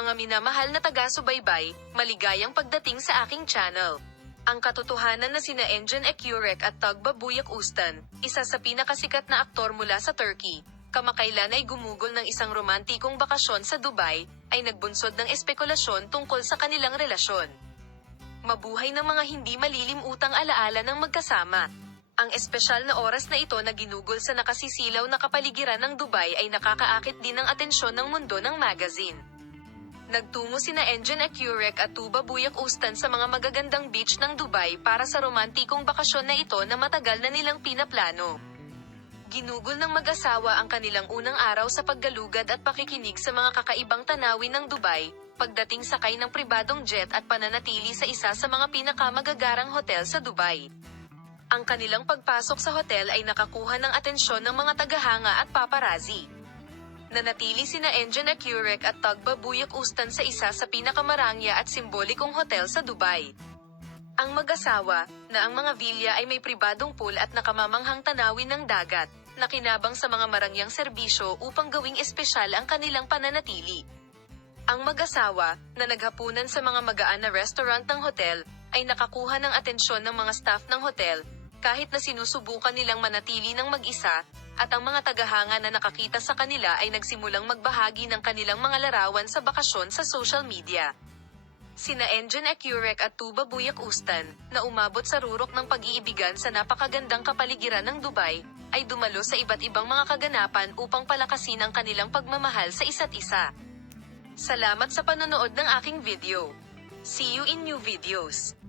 Mga minamahal na taga-subaybay, maligayang pagdating sa aking channel. Ang katotohanan na sina Engin Ekürek at Tugba Büyüküstün, isa sa pinakasikat na aktor mula sa Turkey, kamakailan ay gumugol ng isang romantikong bakasyon sa Dubai, ay nagbunsod ng espekulasyon tungkol sa kanilang relasyon. Mabuhay ng mga hindi malilimutang alaala ng magkasama. Ang espesyal na oras na ito na ginugol sa nakasisilaw na kapaligiran ng Dubai ay nakakaakit din ng atensyon ng mundo ng magazine. Nagtungo sina Engin Ekürek at Tuğba Büyüküstün sa mga magagandang beach ng Dubai para sa romantikong bakasyon na ito na matagal na nilang pinaplano. Ginugol ng mag-asawa ang kanilang unang araw sa paggalugad at pakikinig sa mga kakaibang tanawin ng Dubai, pagdating sakay ng pribadong jet at pananatili sa isa sa mga pinakamagagarang hotel sa Dubai. Ang kanilang pagpasok sa hotel ay nakakuha ng atensyon ng mga tagahanga at paparazzi. Nanatili sina Engin Ekürek at Tugba Büyüküstün sa isa sa pinakamarangya at simbolikong hotel sa Dubai. Ang mag-asawa, na ang mga villa ay may pribadong pool at nakamamanghang tanawin ng dagat, nakinabang sa mga marangyang serbisyo upang gawing espesyal ang kanilang pananatili. Ang mag-asawa, na naghapunan sa mga magaan na restaurant ng hotel, ay nakakuha ng atensyon ng mga staff ng hotel, kahit na sinusubukan nilang manatili ng mag-isa, at ang mga tagahanga na nakakita sa kanila ay nagsimulang magbahagi ng kanilang mga larawan sa bakasyon sa social media. Sina Engin Ekürek at Tuğba Büyüküstün, na umabot sa rurok ng pag-iibigan sa napakagandang kapaligiran ng Dubai, ay dumalo sa iba't ibang mga kaganapan upang palakasin ang kanilang pagmamahal sa isa't isa. Salamat sa panonood ng aking video. See you in new videos.